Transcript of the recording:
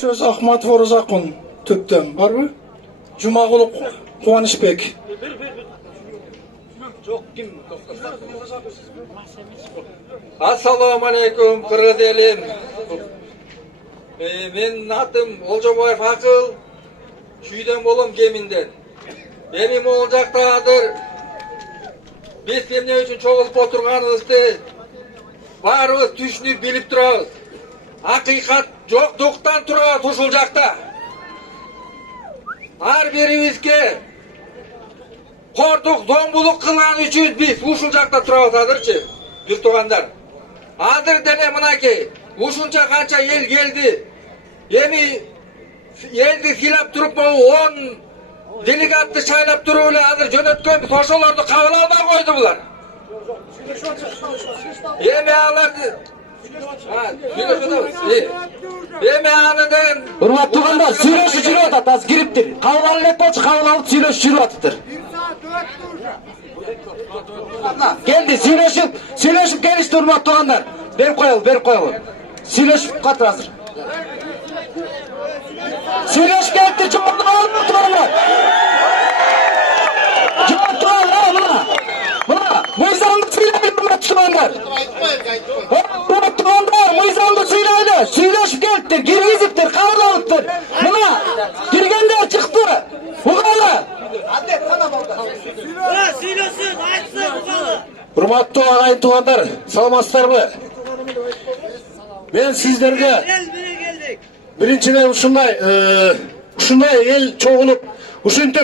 Söz Ahmatov Orazakun tüpten var mı? Cumagul Kuvanışbek. Assalamu alaikum kırgız elim. Men atım Olcaboyev Akıl. Şuydan bolum geminden. Benim olacaktır. Biz ne üçün çoğulup oturganыбызды barыбыз түшүнүп билип турабыз. Hakikat жоктуктан турабыз ушул жакта. Ар бирибизге кордук, зомбулук кылган үчүн биз ушул жакта турабыз азырчы. Бир туугандар. Азыр деле мынакей ушунча канча ел келди. Эми елди сыйлап туруп 10 делегатты шайлап туруп эле азыр жөнөткөнбүз. Ошолорду кабыл албай койду булар. Эми аларды Эми аныдан Урматтуу туугандар, сүйлөшүп жүрүп атат, азыр кириптир. Кабыл алып элек болчу, кабыл алып сүйлөшүп жүрүп атыптыр. Келди, сүйлөшүп келишти урматтуу туугандар. Берип коелу. Сүйлөшүп катыр азыр. Сүйлөшүп келиптир, жогору урматтуу туугандар. Жогору туугандар, мына, мыйзамды сүйлөйт урматтуу туугандар. Урматтуу туугандар, мыйзамды сүйлөйлү. Сүйлөшүп келиптир, киргизиптир, кабыл алыптыр. Мына, киргендер чыкты. Угалы. Урматтуу агайын туугандар, саламатсыздарбы? Мен сиздерге биринчиден ушундай эл чогулуп ушинтип